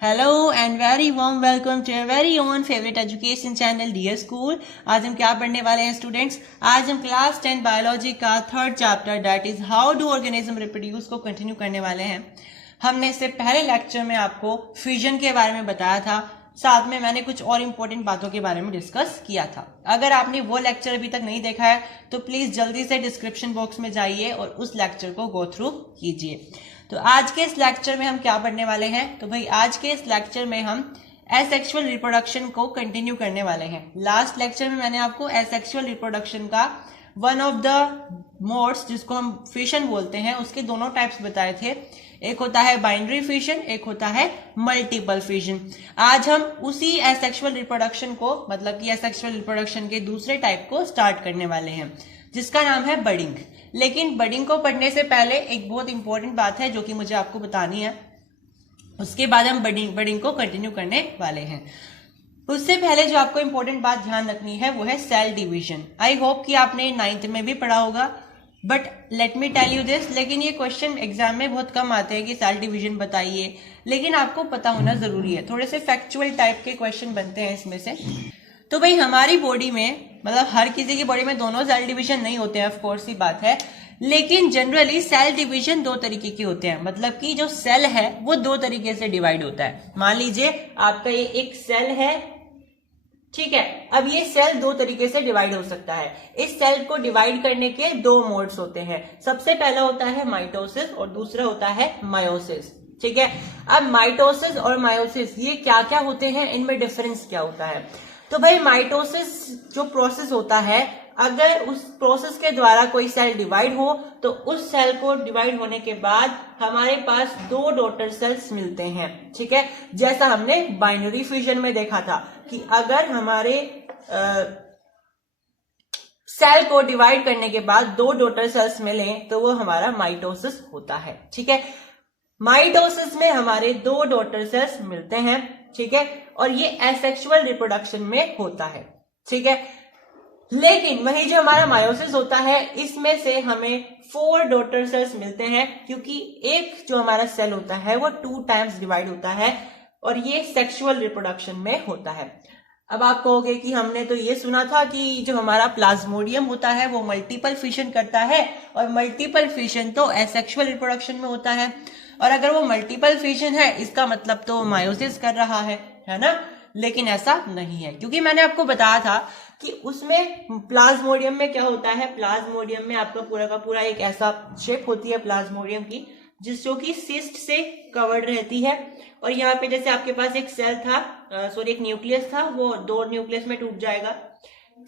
Hello and very warm welcome to your very own favourite education channel dear school. आज हम क्या पढ़ने वाले हैं स्टूडेंट्स? आज हम क्लास 10 बायोलॉजी का third chapter that is how do organism reproduce को कंटिन्यू करने वाले हैं। हमने इससे पहले लेक्चर में आपको फ्यूजन के बारे में बताया था, साथ में मैंने कुछ और इम्पोर्टेंट बातों के बारे में डिस्कस किया था। अगर आपने वो लेक्चर अभी तक नहीं देखा है तो प्लीज जल्दी से डिस्क्रिप्शन बॉक्स में जाइए और उस लेक्चर को गो थ्रू कीजिए। तो आज के इस लेक्चर में हम क्या पढ़ने वाले हैं? तो भाई आज के इस लेक्चर में हम एसेक्सुअल रिप्रोडक्शन को कंटिन्यू करने वाले हैं। लास्ट लेक्चर में मैंने आपको एसेक्सुअल रिप्रोडक्शन का वन ऑफ द मोड्स जिसको हम फिशन बोलते हैं उसके दोनों टाइप्स बताए थे। एक होता है बाइनरी फिशन, एक होता है मल्टीपल फिशन। आज हम उसी एसेक्सुअल रिप्रोडक्शन को मतलब कि एसेक्सुअल रिप्रोडक्शन के दूसरे टाइप को स्टार्ट करने वाले हैं जिसका नाम है बडिंग। लेकिन बडिंग को पढ़ने से पहले एक बहुत इंपॉर्टेंट बात है जो कि मुझे आपको बतानी है, उसके बाद हम बडिंग को कंटिन्यू करने वाले हैं। उससे पहले जो आपको इंपॉर्टेंट बात ध्यान रखनी है वो है सेल डिवीजन। आई होप कि आपने 9th में भी पढ़ा होगा, but let me tell you this, लेकिन ये क्वेश्चन एग्जाम में बहुत कम आते हैं कि सेल डिवीजन बताइए, लेकिन आपको पता होना जरूरी है। थोड़े से फैक्चुअल टाइप के क्वेश्चन बनते हैं इसमें से। तो भाई हमारी बॉडी में मतलब हर किसी की बॉडी में दोनों सेल डिवीजन नहीं होते हैं, ऑफ कोर्स ही बात है, लेकिन जनरली सेल डिवीजन दो तरीके के होते हैं। मतलब कि जो सेल है वो दो तरीके से डिवाइड होता है। मान लीजिए आपका ये एक सेल है, ठीक है। अब ये सेल दो तरीके से डिवाइड हो सकता है। इस सेल को डिवाइड करने के दो मोड्स होते हैं। सबसे पहला होता है माइटोसिस और दूसरा होता है मायोसिस, ठीक है। अब माइटोसिस और मायोसिस ये क्या क्या होते हैं, इनमें डिफरेंस क्या होता है? तो भाई माइटोसिस जो प्रोसेस होता है, अगर उस प्रोसेस के द्वारा कोई सेल डिवाइड हो तो उस सेल को डिवाइड होने के बाद हमारे पास दो डॉटर सेल्स मिलते हैं, ठीक है। जैसा हमने बाइनरी फ्यूजन में देखा था कि अगर हमारे सेल को डिवाइड करने के बाद दो डॉटर सेल्स मिले तो वो हमारा माइटोसिस होता है, ठीक है। माइटोसिस में हमारे दो डॉटर सेल्स मिलते हैं, ठीक है, और ये एसेक्सुअल रिप्रोडक्शन में होता है, ठीक है। लेकिन वही जो हमारा मायोसिस होता है इसमें से हमें 4 डॉटर सेल्स मिलते हैं, क्योंकि एक जो हमारा सेल होता है वो 2 टाइम्स डिवाइड होता है और ये सेक्सुअल रिप्रोडक्शन में होता है। अब आप कहोगे कि हमने तो ये सुना था कि जो हमारा प्लाज्मोडियम होता है वो मल्टीपल फिशन करता है, और मल्टीपल फिशन तो एसेक्सुअल रिप्रोडक्शन में होता है, और अगर वो मल्टीपल फिशन है इसका मतलब तो मायोसिस कर रहा है ना। लेकिन ऐसा नहीं है, क्योंकि मैंने आपको बताया था कि उसमें प्लाज्मोडियम में क्या होता है। प्लाज्मोडियम में आपका पूरा का पूरा एक ऐसा शेप होती है प्लाज्मोडियम की जो कि सिस्ट से कवर्ड रहती है, और यहाँ पे जैसे आपके पास एक सेल था, सॉरी एक न्यूक्लियस था, वो 2 न्यूक्लियस में टूट जाएगा।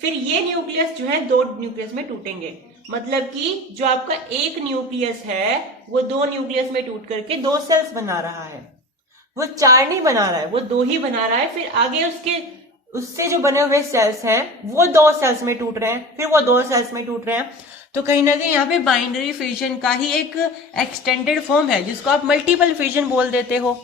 फिर ये न्यूक्लियस जो है 2 न्यूक्लियस में टूटेंगे। मतलब कि जो आपका एक न्यूक्लियस है वो 2 न्यूक्लियस में टूट करके 2 सेल्स बना रहा है। वो 4 नहीं बना रहा है, वो 2 ही बना रहा है। फिर आगे उससे जो बने हुए सेल्स हैं वो 2 सेल्स में टूट रहे हैं, फिर वो 2 सेल्स में टूट रहे हैं। तो कहीं ना कहीं यहाँ पे बाइनरी फिशन का ही एक एक्सटेंडेड फॉर्म है जिसको आप मल्टीपल फिशन बोल देते हो।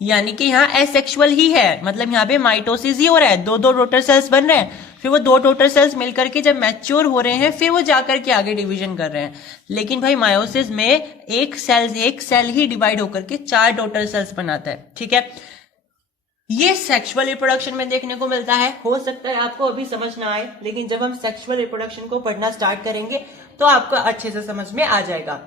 यानी कि यहाँ एसेक्सुअल ही है, मतलब यहाँ पे माइटोसिस ही हो रहा है, 2 डॉटर सेल्स बन रहे हैं, फिर वो 2 डॉटर सेल्स मिलकर के जब मैच्योर हो रहे हैं फिर वो जाकर के आगे डिवीजन कर रहे हैं। लेकिन भाई मायोसिस में एक सेल ही डिवाइड होकर के 4 डॉटर सेल्स बनाता है, ठीक है। ये सेक्सुअल रिप्रोडक्शन में देखने को मिलता है। हो सकता है आपको अभी समझ ना आए, लेकिन जब हम सेक्सुअल रिप्रोडक्शन को पढ़ना स्टार्ट करेंगे तो आपको अच्छे से समझ में आ जाएगा।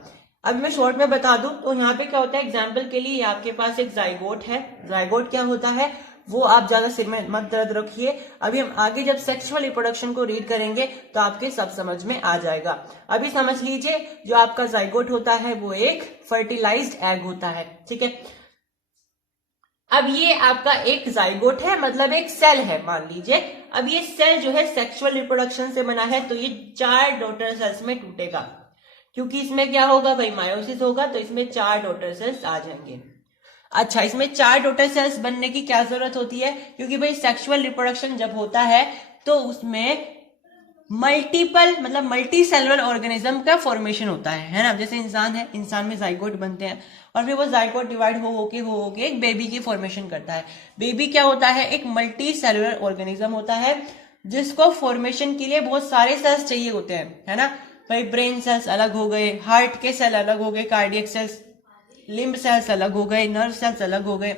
अब मैं शॉर्ट में बता दूं तो यहाँ पे क्या होता है, एग्जाम्पल के लिए आपके पास एक जाइगोट है। जाइगोट क्या होता है वो आप ज्यादा सिर में मत दर्द रखिए, अभी हम आगे जब सेक्सुअल रिप्रोडक्शन को रीड करेंगे तो आपके सब समझ में आ जाएगा। अभी समझ लीजिए जो आपका जाइगोट होता है वो एक फर्टिलाइज्ड एग होता है, ठीक है। अब ये आपका एक जाइगोट है, मतलब एक सेल है मान लीजिए। अब ये सेल जो है सेक्सुअल रिप्रोडक्शन से बना है, तो ये 4 डॉटर सेल्स में टूटेगा, क्योंकि इसमें क्या होगा भाई मायोसिस होगा, तो इसमें 4 डॉटर सेल्स आ जाएंगे। अच्छा, इसमें 4 डॉटर सेल्स बनने की क्या जरूरत होती है? क्योंकि भाई सेक्सुअल रिप्रोडक्शन जब होता है तो उसमें मल्टीपल मतलब मल्टी सेलुलर ऑर्गेनिज्म का फॉर्मेशन होता है ना। जैसे इंसान है, इंसान में जाइगोट बनते हैं और फिर वो जाइगोट डिवाइड हो होके एक बेबी की फॉर्मेशन करता है। बेबी क्या होता है? एक मल्टी सेलुलर ऑर्गेनिज्म होता है जिसको फॉर्मेशन के लिए बहुत सारे सेल्स चाहिए होते हैं, है ना भाई। ब्रेन सेल्स अलग हो गए, हार्ट के सेल अलग हो गए, कार्डियक सेल्स, लिम्ब सेल्स अलग हो गए, नर्व सेल्स अलग हो गए।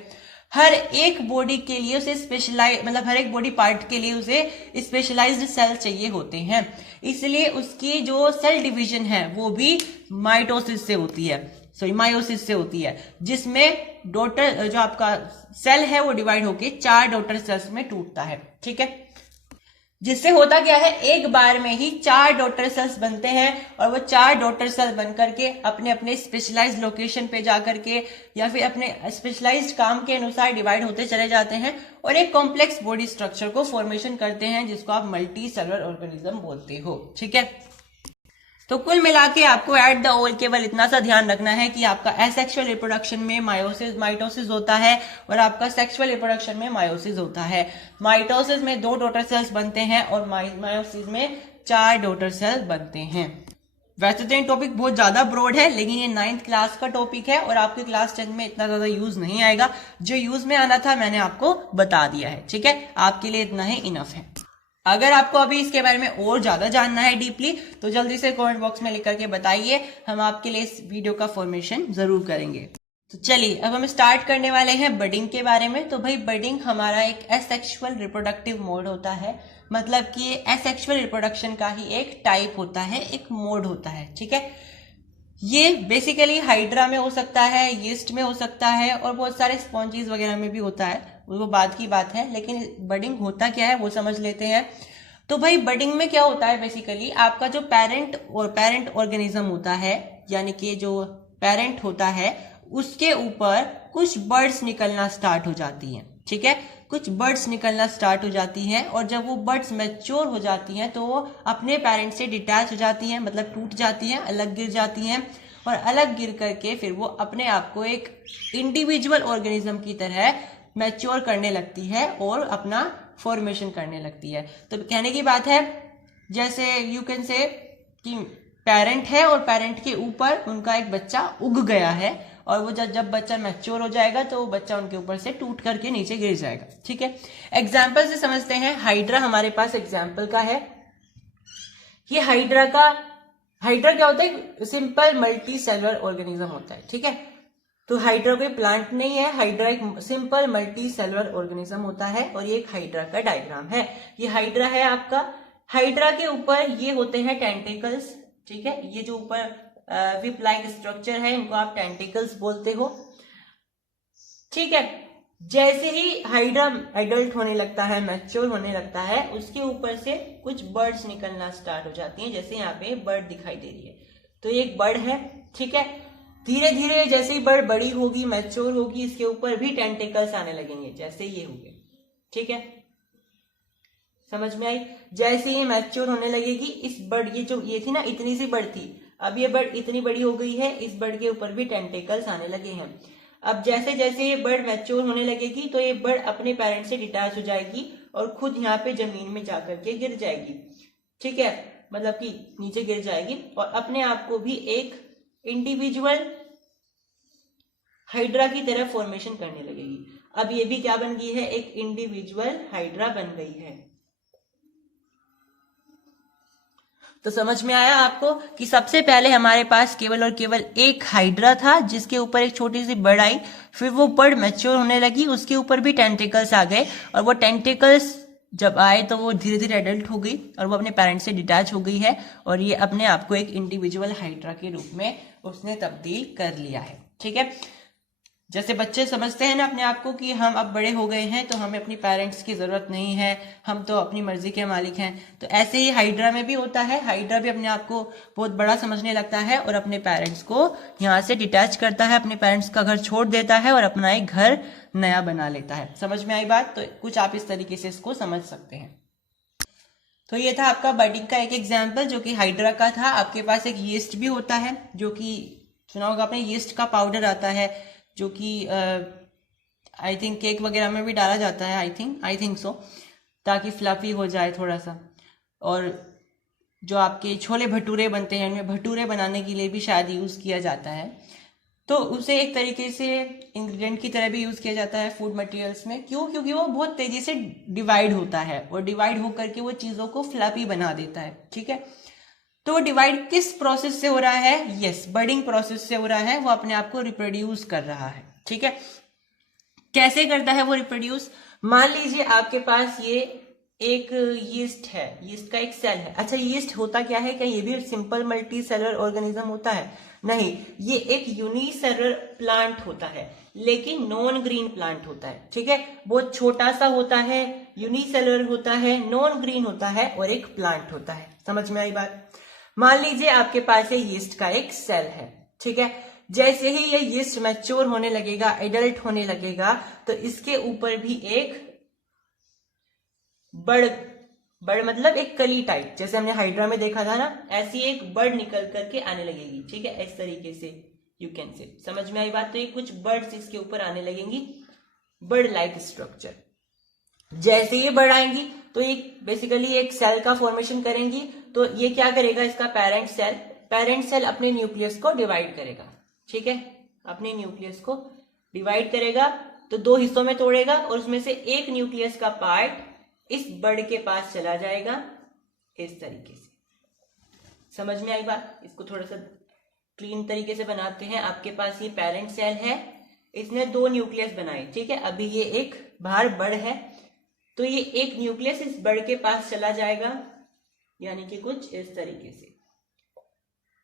हर एक बॉडी के लिए उसे स्पेशलाइज, मतलब हर एक बॉडी पार्ट के लिए उसे स्पेशलाइज्ड सेल चाहिए होते हैं, इसलिए उसकी जो सेल डिवीजन है वो भी माइटोसिस से होती है, सॉरी मायोसिस से होती है, जिसमें डॉटर जो आपका सेल है वो डिवाइड होके 4 डॉटर सेल्स में टूटता है। ठीक है, जिससे होता क्या है, एक बार में ही 4 डॉटर सेल्स बनते हैं और वो 4 डॉटर सेल बन करके अपने अपने स्पेशलाइज्ड लोकेशन पे जाकर के या फिर अपने स्पेशलाइज्ड काम के अनुसार डिवाइड होते चले जाते हैं और एक कॉम्प्लेक्स बॉडी स्ट्रक्चर को फॉर्मेशन करते हैं, जिसको आप मल्टी सेलुलर ऑर्गेनिज्म बोलते हो। ठीक है, तो कुल मिला के आपको एट द ऑल केवल इतना सा ध्यान रखना है कि आपका एसेक्सुअल रिप्रोडक्शन में माइटोसिस होता है और आपका सेक्सुअल रिप्रोडक्शन में मायोसिस होता है। माइटोसिस में 2 डॉटर सेल्स बनते हैं और मायोसिस में 4 डॉटर सेल्स बनते हैं। वैसे तो ये टॉपिक बहुत ज्यादा ब्रॉड है, लेकिन ये 9th क्लास का टॉपिक है और आपकी क्लास 10 में इतना ज्यादा यूज नहीं आएगा। जो यूज में आना था मैंने आपको बता दिया है। ठीक है, आपके लिए इतना ही इनफ है। अगर आपको अभी इसके बारे में और ज्यादा जानना है डीपली, तो जल्दी से कमेंट बॉक्स में लिख करके बताइए, हम आपके लिए इस वीडियो का फॉर्मेशन जरूर करेंगे। तो चलिए अब हम स्टार्ट करने वाले हैं बडिंग के बारे में। तो भाई बडिंग हमारा एक एसेक्सुअल रिप्रोडक्टिव मोड होता है, मतलब कि एसेक्सुअल रिप्रोडक्शन का ही एक टाइप होता है, एक मोड होता है। ठीक है, ये बेसिकली हाइड्रा में हो सकता है, यीस्ट में हो सकता है और बहुत सारे स्पॉन्जीज वगैरह में भी होता है, वो बाद की बात है। लेकिन बडिंग होता क्या है वो समझ लेते हैं। तो भाई बडिंग में क्या होता है, बेसिकली आपका जो पेरेंट ऑर्गेनिज्म होता है, यानी कि जो पेरेंट होता है उसके ऊपर कुछ बर्ड्स निकलना स्टार्ट हो जाती हैं। ठीक है, कुछ बर्ड्स निकलना स्टार्ट हो जाती हैं और जब वो बर्ड्स मैच्योर हो जाती हैं तो वो अपने पेरेंट से डिटैच हो जाती हैं, मतलब टूट जाती हैं, अलग गिर जाती हैं और अलग गिर करके फिर वो अपने आप को एक इंडिविजुअल ऑर्गेनिज्म की तरह मैच्योर करने लगती है और अपना फॉर्मेशन करने लगती है। तो कहने की बात है, जैसे यू कैन से कि पेरेंट है और पेरेंट के ऊपर उनका एक बच्चा उग गया है और वो जब बच्चा मैच्योर हो जाएगा तो वो बच्चा उनके ऊपर से टूट करके नीचे गिर जाएगा। ठीक है, एग्जाम्पल से समझते हैं। हाइड्रा हमारे पास एग्जाम्पल का है। ये हाइड्रा क्या होता है, सिंपल मल्टी सेलुलर ऑर्गेनिज्म होता है। ठीक है, तो हाइड्रा कोई प्लांट नहीं है, हाइड्रा एक सिंपल मल्टी सेलुलर ऑर्गेनिज्म होता है और ये एक हाइड्रा का डायग्राम है। ये हाइड्रा है आपका। हाइड्रा के ऊपर ये होते हैं टेंटिकल्स। ठीक है, ये जो ऊपर विप लाइक स्ट्रक्चर है इनको आप टेंटिकल्स बोलते हो। ठीक है, जैसे ही हाइड्रा एडल्ट होने लगता है, मैच्योर होने लगता है, उसके ऊपर से कुछ बर्ड्स निकलना स्टार्ट हो जाती हैं। जैसे यहाँ पे बर्ड दिखाई दे रही है, तो ये एक बर्ड है। ठीक है, धीरे धीरे जैसे ही बर्ड बड़ी होगी, मैच्योर होगी, इसके ऊपर भी टेंटिकल्स आने लगेंगे, जैसे ये हो गए। ठीक है, समझ में आई। जैसे ये मैच्योर होने लगेगी, इस बर्ड ये थी ना, इतनी सी बर्ड थी, अब ये बर्ड इतनी बड़ी हो गई है, इस बर्ड के ऊपर भी टेंटिकल्स आने लगे हैं। अब जैसे जैसे ये बर्ड मैच्योर होने लगेगी तो ये बर्ड अपने पेरेंट से डिटैच हो जाएगी और खुद यहाँ पे जमीन में जाकर के गिर जाएगी। ठीक है, मतलब कि नीचे गिर जाएगी और अपने आप को भी एक इंडिविजुअल हाइड्रा की तरह फॉर्मेशन करने लगेगी। अब ये भी क्या बन गई है, एक इंडिविजुअल हाइड्रा बन गई है। तो समझ में आया आपको कि सबसे पहले हमारे पास केवल और केवल एक हाइड्रा था, जिसके ऊपर एक छोटी सी बर्ड आई, फिर वो बर्ड मैच्योर होने लगी, उसके ऊपर भी टेंटिकल्स आ गए और वो टेंटिकल्स जब आए तो वो धीरे धीरे एडल्ट हो गई और वो अपने पेरेंट्स से डिटैच हो गई है और ये अपने आप को एक इंडिविजुअल हाइड्रा के रूप में उसने तब्दील कर लिया है। ठीक है, जैसे बच्चे समझते हैं ना अपने आप को कि हम अब बड़े हो गए हैं तो हमें अपनी पेरेंट्स की जरूरत नहीं है, हम तो अपनी मर्जी के मालिक हैं, तो ऐसे ही हाइड्रा में भी होता है। हाइड्रा भी अपने आप को बहुत बड़ा समझने लगता है और अपने पेरेंट्स को यहाँ से डिटैच करता है, अपने पेरेंट्स का घर छोड़ देता है और अपना एक घर नया बना लेता है। समझ में आई बात? तो कुछ आप इस तरीके से इसको समझ सकते हैं। तो ये था आपका बडिंग का एक एग्जाम्पल जो कि हाइड्रा का था। आपके पास एक यीस्ट भी होता है, जो कि सुना होगा आपने, यीस्ट का पाउडर आता है जो कि आई थिंक केक वगैरह में भी डाला जाता है, आई थिंक सो, ताकि फ्लफी हो जाए थोड़ा सा। और जो आपके छोले भटूरे बनते हैं उनमें भटूरे बनाने के लिए भी शायद यूज़ किया जाता है, तो उसे एक तरीके से इंग्रेडिएंट की तरह भी यूज़ किया जाता है फूड मटेरियल्स में। क्यों? क्योंकि वो बहुत तेज़ी से डिवाइड होता है और डिवाइड होकर के वो चीज़ों को फ्लफी बना देता है। ठीक है, तो वो डिवाइड किस प्रोसेस से हो रहा है? यस, बडिंग प्रोसेस से हो रहा है। वो अपने आप को रिप्रोड्यूस कर रहा है। ठीक है, कैसे करता है वो रिप्रोड्यूस? मान लीजिए आपके पास ये एक यीस्ट है, यीस्ट का एक सेल है। अच्छा, यीस्ट होता क्या है? क्या ये भी सिंपल मल्टी सेलुलर ऑर्गेनिज्म होता है? नहीं, ये एक यूनिसेलुलर प्लांट होता है, लेकिन नॉन ग्रीन प्लांट होता है। ठीक है, बहुत छोटा सा होता है, यूनिसेलुलर होता है, नॉन ग्रीन होता है और एक प्लांट होता है। समझ में आई बात? मान लीजिए आपके पास ये यीस्ट का एक सेल है। ठीक है, जैसे ही ये यीस्ट मैच्योर होने लगेगा, एडल्ट होने लगेगा, तो इसके ऊपर भी एक बड़ मतलब एक कली टाइप, जैसे हमने हाइड्रा में देखा था ना, ऐसी एक बर्ड निकल करके आने लगेगी। ठीक है, इस तरीके से यू कैन से। समझ में आई बात? तो ये कुछ बर्ड्स इसके ऊपर आने लगेंगी, बर्ड लाइक स्ट्रक्चर। जैसे ये बर्ड आएंगी तो ये बेसिकली एक सेल का फॉर्मेशन करेंगी। तो ये क्या करेगा? इसका पेरेंट सेल अपने न्यूक्लियस को डिवाइड करेगा। ठीक है, अपने न्यूक्लियस को डिवाइड करेगा, तो दो हिस्सों में तोड़ेगा और उसमें से एक न्यूक्लियस का पार्ट इस बर्ड के पास चला जाएगा, इस तरीके से। समझ में आई बात? इसको थोड़ा सा क्लीन तरीके से बनाते हैं। आपके पास ये पेरेंट सेल है, इसने दो न्यूक्लियस बनाए। ठीक है, अभी ये एक बाहर बर्ड है, तो ये एक न्यूक्लियस इस बर्ड के पास चला जाएगा, यानी कि कुछ इस तरीके से।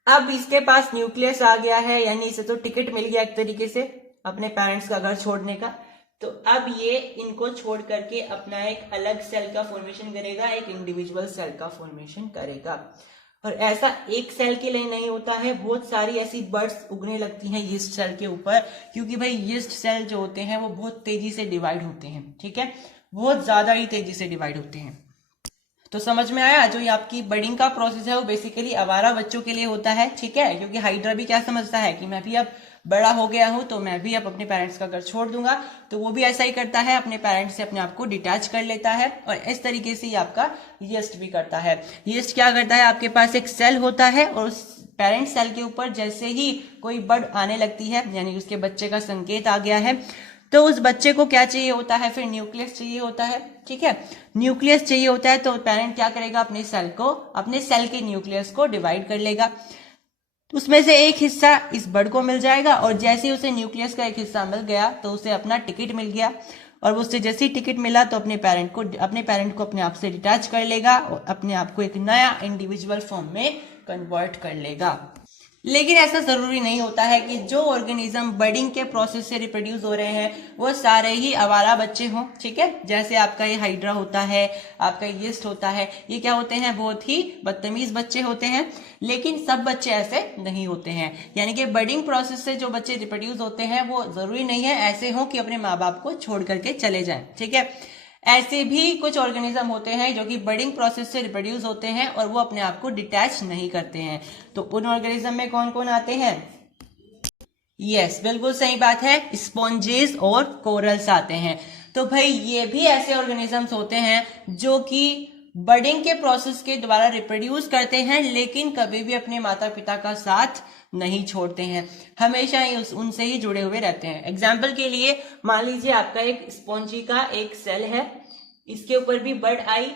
अब इसके पास न्यूक्लियस आ गया है, यानी इसे तो टिकट मिल गया एक तरीके से अपने पेरेंट्स का घर छोड़ने का। तो अब ये इनको छोड़ करके अपना एक अलग सेल का फॉर्मेशन करेगा, एक इंडिविजुअल सेल का फॉर्मेशन करेगा। और ऐसा एक सेल के लिए नहीं होता है, बहुत सारी ऐसी बर्ड्स उगने लगती हैं यीस्ट सेल के ऊपर, क्योंकि भाई यीस्ट सेल जो होते हैं वो बहुत तेजी से डिवाइड होते हैं। ठीक है, बहुत ज्यादा ही तेजी से डिवाइड होते हैं। तो समझ में आया? जो ये आपकी बर्डिंग का प्रोसेस है वो बेसिकली आवारा बच्चों के लिए होता है। ठीक है, क्योंकि हाइड्रा भी क्या समझता है कि मैं भी अब बड़ा हो गया हूं, तो मैं भी अब अपने पेरेंट्स का घर छोड़ दूंगा। तो वो भी ऐसा ही करता है, अपने पेरेंट्स से अपने आप को डिटैच कर लेता है। और इस तरीके से ही आपका यीस्ट भी करता है। यीस्ट क्या करता है? आपके पास एक सेल होता है और उस पेरेंट सेल के ऊपर जैसे ही कोई बर्ड आने लगती है, यानी उसके बच्चे का संकेत आ गया है, तो उस बच्चे को क्या चाहिए होता है? फिर न्यूक्लियस चाहिए होता है। ठीक है, न्यूक्लियस चाहिए होता है, तो पेरेंट क्या करेगा? अपने सेल के न्यूक्लियस को डिवाइड कर लेगा। उसमें से एक हिस्सा इस बर्ड को मिल जाएगा, और जैसे ही उसे न्यूक्लियस का एक हिस्सा मिल गया तो उसे अपना टिकट मिल गया, और उससे जैसे ही टिकट मिला तो अपने पेरेंट को अपने आप से डिटैच कर लेगा और अपने आप को एक नया इंडिविजुअल फॉर्म में कन्वर्ट कर लेगा। लेकिन ऐसा जरूरी नहीं होता है कि जो ऑर्गेनिज्म बर्डिंग के प्रोसेस से रिप्रोड्यूस हो रहे हैं वो सारे ही आवारा बच्चे हों। ठीक है, जैसे आपका ये हाइड्रा होता है, आपका यीस्ट होता है, ये क्या होते हैं? बहुत ही बदतमीज बच्चे होते हैं। लेकिन सब बच्चे ऐसे नहीं होते हैं, यानी कि बर्डिंग प्रोसेस से जो बच्चे रिप्रोड्यूस होते हैं वो जरूरी नहीं है ऐसे हो कि अपने माँ बाप को छोड़ करके चले जाएं। ठीक है, ऐसे भी कुछ ऑर्गेनिज्म होते हैं जो कि बर्डिंग प्रोसेस से रिप्रोड्यूस होते हैं और वो अपने आप को डिटैच नहीं करते हैं। तो उन ऑर्गेनिज्म में कौन कौन आते हैं? यस, बिल्कुल सही बात है, स्पॉन्जेस और कोरल्स आते हैं। तो भाई ये भी ऐसे ऑर्गेनिजम्स होते हैं जो कि बर्डिंग के प्रोसेस के द्वारा रिप्रोड्यूस करते हैं, लेकिन कभी भी अपने माता पिता का साथ नहीं छोड़ते हैं, हमेशा ही उनसे ही जुड़े हुए रहते हैं। एग्जाम्पल के लिए मान लीजिए आपका एक स्पॉन्जी का एक सेल है, इसके ऊपर भी बर्ड आई।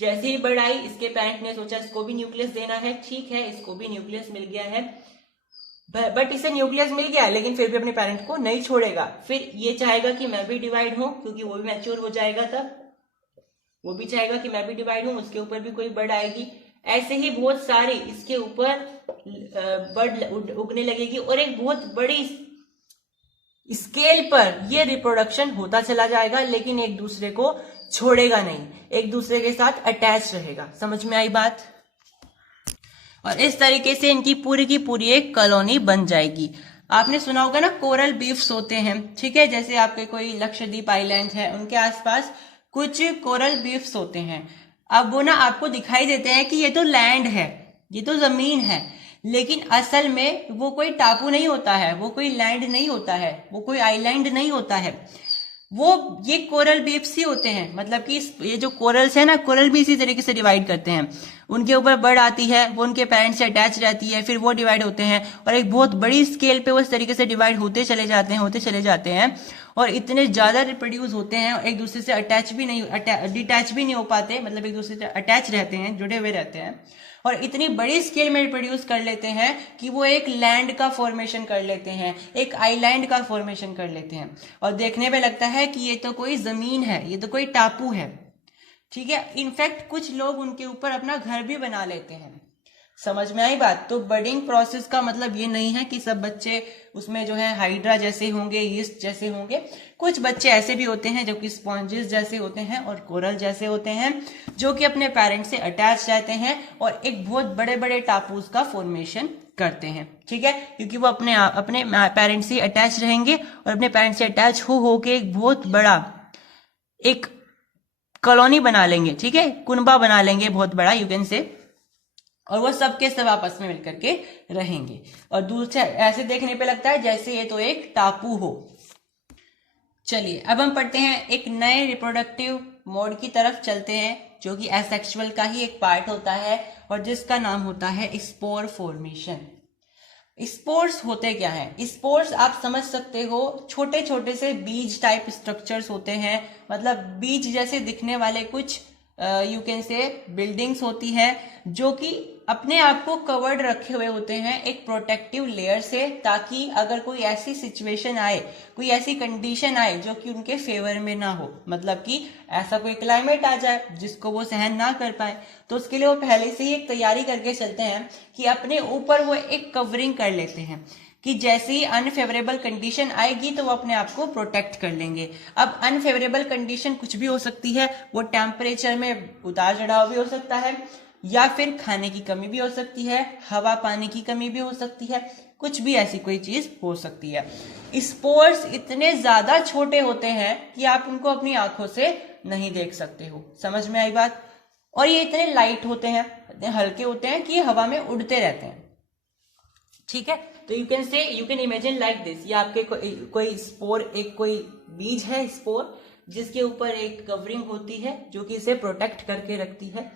जैसे ही बर्ड आई, इसके पेरेंट ने सोचा इसको भी न्यूक्लियस देना है। ठीक है, इसको भी न्यूक्लियस मिल गया है, बट इसे न्यूक्लियस मिल गया लेकिन फिर भी अपने पेरेंट को नहीं छोड़ेगा। फिर ये चाहेगा कि मैं भी डिवाइड हूं, क्योंकि वो भी मैच्योर हो जाएगा, तब वो भी चाहेगा कि मैं भी डिवाइड हूं, उसके ऊपर भी कोई बर्ड आएगी। ऐसे ही बहुत सारी इसके ऊपर बर्ड उगने लगेगी और एक बहुत बड़ी स्केल पर ये रिप्रोडक्शन होता चला जाएगा, लेकिन एक दूसरे को छोड़ेगा नहीं, एक दूसरे के साथ अटैच रहेगा। समझ में आई बात? और इस तरीके से इनकी पूरी की पूरी एक कॉलोनी बन जाएगी। आपने सुना होगा ना, कोरल बीफ्स होते हैं। ठीक है, जैसे आपके कोई लक्षद्वीप आइलैंड है, उनके आसपास कुछ कोरल बीफ्स होते हैं। अब वो ना आपको दिखाई देते हैं कि ये तो लैंड है, ये तो जमीन है, लेकिन असल में वो कोई टापू नहीं होता है, वो कोई लैंड नहीं होता है, वो कोई आइलैंड नहीं होता है, ये कोरल बीफ्स ही होते हैं। मतलब कि ये जो कोरल्स है ना, कोरल भी इसी तरीके से डिवाइड करते हैं। उनके ऊपर बर्ड आती है, वो उनके पेरेंट्स से अटैच रहती है, फिर वो डिवाइड होते हैं और एक बहुत बड़ी स्केल पे वो इस तरीके से डिवाइड होते चले जाते हैं और इतने ज्यादा रिप्रोड्यूस होते हैं, एक दूसरे से डिटैच भी नहीं हो पाते, मतलब एक दूसरे से अटैच रहते हैं, जुड़े हुए रहते हैं। और इतनी बड़ी स्केल में रिप्रोड्यूस कर लेते हैं कि वो एक लैंड का फॉर्मेशन कर लेते हैं, एक आइलैंड का फॉर्मेशन कर लेते हैं, और देखने में लगता है कि ये तो कोई जमीन है, ये तो कोई टापू है, ठीक है। इनफैक्ट कुछ लोग उनके ऊपर अपना घर भी बना लेते हैं। समझ में आई बात? तो बर्डिंग प्रोसेस का मतलब ये नहीं है कि सब बच्चे उसमें जो है हाइड्रा जैसे होंगे, यीस्ट जैसे होंगे। कुछ बच्चे ऐसे भी होते हैं जो कि स्पॉन्जेस जैसे होते हैं और कोरल जैसे होते हैं, जो कि अपने पेरेंट्स से अटैच रहते हैं और एक बहुत बड़े बड़े टापूज का फॉर्मेशन करते हैं, ठीक है, क्योंकि वो अपने पेरेंट्स से अटैच रहेंगे और अपने पेरेंट्स से अटैच हो के एक बहुत बड़ा एक कॉलोनी बना लेंगे, ठीक है, कुनबा बना लेंगे बहुत बड़ा, यू कैन से, और वो सबके सब आपस में मिलकर के रहेंगे। और दूर से ऐसे देखने पे लगता है जैसे ये तो एक टापू हो। चलिए अब हम पढ़ते हैं एक नए रिप्रोडक्टिव मोड की तरफ चलते हैं, जो कि एसेक्सुअल का ही एक पार्ट होता है और जिसका नाम होता है स्पोर फॉर्मेशन। स्पोर्स होते क्या हैं? स्पोर्स आप समझ सकते हो, छोटे छोटे से बीज टाइप स्ट्रक्चर्स होते हैं, मतलब बीज जैसे दिखने वाले कुछ यू कैन से बिल्डिंग्स होती है, जो कि अपने आप को कवर्ड रखे हुए होते हैं एक प्रोटेक्टिव लेयर से, ताकि अगर कोई ऐसी सिचुएशन आए, कोई ऐसी कंडीशन आए जो कि उनके फेवर में ना हो, मतलब कि ऐसा कोई क्लाइमेट आ जाए जिसको वो सहन ना कर पाए, तो उसके लिए वो पहले से ही एक तैयारी करके चलते हैं कि अपने ऊपर वो एक कवरिंग कर लेते हैं कि जैसे ही अनफेवरेबल कंडीशन आएगी तो वो अपने आप को प्रोटेक्ट कर लेंगे। अब अनफेवरेबल कंडीशन कुछ भी हो सकती है, वो टेम्परेचर में उतार चढ़ाव भी हो सकता है, या फिर खाने की कमी भी हो सकती है, हवा पानी की कमी भी हो सकती है, कुछ भी ऐसी कोई चीज हो सकती है। स्पोर्स इतने ज्यादा छोटे होते हैं कि आप उनको अपनी आंखों से नहीं देख सकते हो। समझ में आई बात? और ये इतने लाइट होते हैं, इतने हल्के होते हैं कि हवा में उड़ते रहते हैं, ठीक है। तो you can imagine like this, ये आपके कोई स्पोर, एक कोई बीज है स्पोर, जिसके ऊपर एक कवरिंग होती है जो कि इसे प्रोटेक्ट करके रखती है,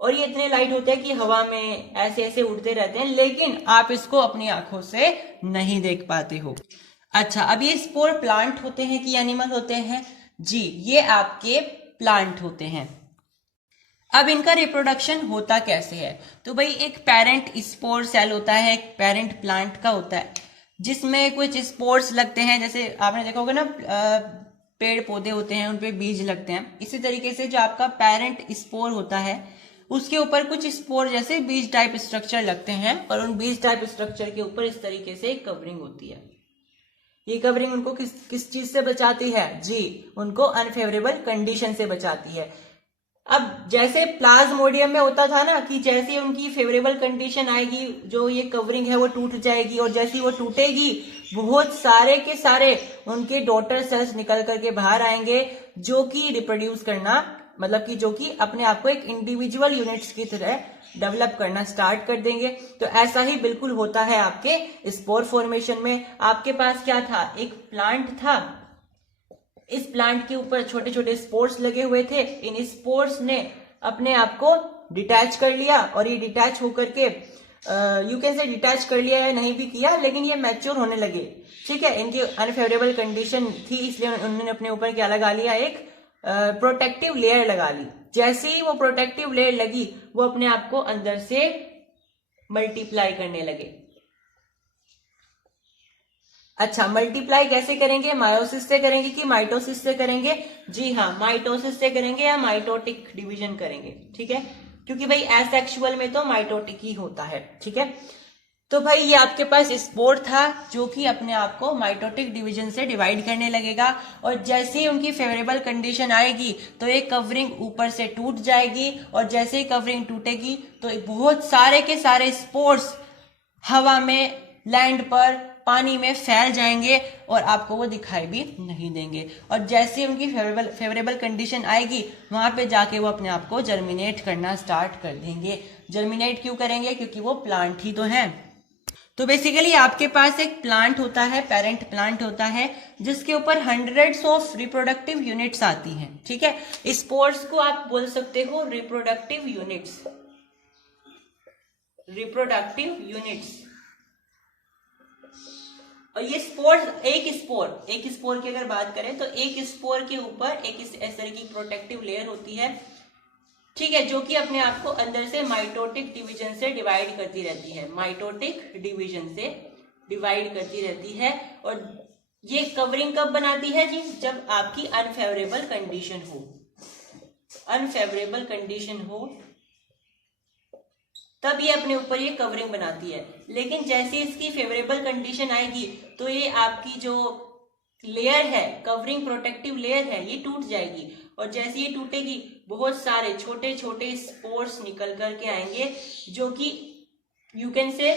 और ये इतने लाइट होते हैं कि हवा में ऐसे ऐसे उड़ते रहते हैं, लेकिन आप इसको अपनी आंखों से नहीं देख पाते हो। अच्छा, अब ये स्पोर प्लांट होते हैं कि एनिमल होते हैं? जी, ये आपके प्लांट होते हैं। अब इनका रिप्रोडक्शन होता कैसे है? तो भाई एक पेरेंट स्पोर सेल होता है, एक पेरेंट प्लांट का होता है, जिसमें कुछ स्पोर्स लगते हैं, जैसे आपने देखा होगा ना पेड़ पौधे होते हैं उनपे बीज लगते हैं, इसी तरीके से जो आपका पेरेंट स्पोर होता है उसके ऊपर कुछ स्पोर जैसे बीज टाइप स्ट्रक्चर लगते हैं, और उन बीज टाइप स्ट्रक्चर के ऊपर इस तरीके से एक कवरिंग होती है। ये कवरिंग उनको किस चीज से बचाती है? जी, उनको अनफेवरेबल कंडीशन से बचाती है। अब जैसे प्लाज्मोडियम में होता था ना कि जैसे उनकी फेवरेबल कंडीशन आएगी, जो ये कवरिंग है वो टूट जाएगी, और जैसे वो टूटेगी बहुत सारे के सारे उनके डॉटर सेल्स निकल करके बाहर आएंगे, जो कि रिप्रोड्यूस करना, मतलब कि जो कि अपने आप को एक इंडिविजुअल यूनिट्स की तरह डेवलप करना स्टार्ट कर देंगे। तो ऐसा ही बिल्कुल होता है आपके स्पोर फॉर्मेशन में। आपके पास क्या था? एक प्लांट था, इस प्लांट के ऊपर छोटे छोटे स्पोर्स लगे हुए थे, इन स्पोर्स ने अपने आप को डिटैच कर लिया, और ये डिटैच होकर के यू कैन से डिटैच कर लिया या नहीं भी किया, लेकिन ये मैच्योर होने लगे, ठीक है। इनकी अनफेवरेबल कंडीशन थी, इसलिए उन्होंने अपने ऊपर क्या लगा लिया? एक प्रोटेक्टिव लेयर लगा ली। जैसे ही वो प्रोटेक्टिव लेयर लगी, वो अपने आप को अंदर से मल्टीप्लाई करने लगे। अच्छा, मल्टीप्लाई कैसे करेंगे? मायोसिस से करेंगे कि माइटोसिस से करेंगे? जी हाँ, माइटोसिस से करेंगे या माइटोटिक डिवीजन करेंगे, ठीक है, क्योंकि भाई एसेक्सुअल में तो माइटोटिक ही होता है, ठीक है। तो भाई ये आपके पास स्पोर था जो कि अपने आप को माइटोटिक डिवीजन से डिवाइड करने लगेगा, और जैसे ही उनकी फेवरेबल कंडीशन आएगी तो एक कवरिंग ऊपर से टूट जाएगी, और जैसे ही कवरिंग टूटेगी तो बहुत सारे के सारे स्पोर्स हवा में, लैंड पर, पानी में फैल जाएंगे और आपको वो दिखाई भी नहीं देंगे। और जैसे ही उनकी फेवरेबल कंडीशन आएगी, वहां पे जाके वो अपने आप को जर्मिनेट करना स्टार्ट कर देंगे। जर्मिनेट क्यों करेंगे? क्योंकि वो प्लांट ही तो है। तो बेसिकली आपके पास एक प्लांट होता है, पेरेंट प्लांट होता है, जिसके ऊपर हंड्रेड्स ऑफ रिप्रोडक्टिव यूनिट्स आती हैं, ठीक है। स्पोर्स को आप बोल सकते हो रिप्रोडक्टिव यूनिट्स, रिप्रोडक्टिव यूनिट्स। और ये स्पोर्स, एक स्पोर की अगर बात करें तो एक स्पोर के ऊपर एक इस तरह की प्रोटेक्टिव लेयर होती है, ठीक है, जो कि अपने आप को अंदर से माइटोटिक डिवीजन से डिवाइड करती रहती है, माइटोटिक डिवीजन से डिवाइड करती रहती है। और ये कवरिंग कब बनाती है जी? जब आपकी अनफेवरेबल कंडीशन हो, अनफेवरेबल कंडीशन हो तब ये अपने ऊपर ये कवरिंग बनाती है। लेकिन जैसे इसकी फेवरेबल कंडीशन आएगी तो ये आपकी जो लेयर है, कवरिंग प्रोटेक्टिव लेयर है, ये टूट जाएगी। और जैसे ये टूटेगी बहुत सारे छोटे छोटे स्पोर्स निकल करके आएंगे, जो कि यू कैन से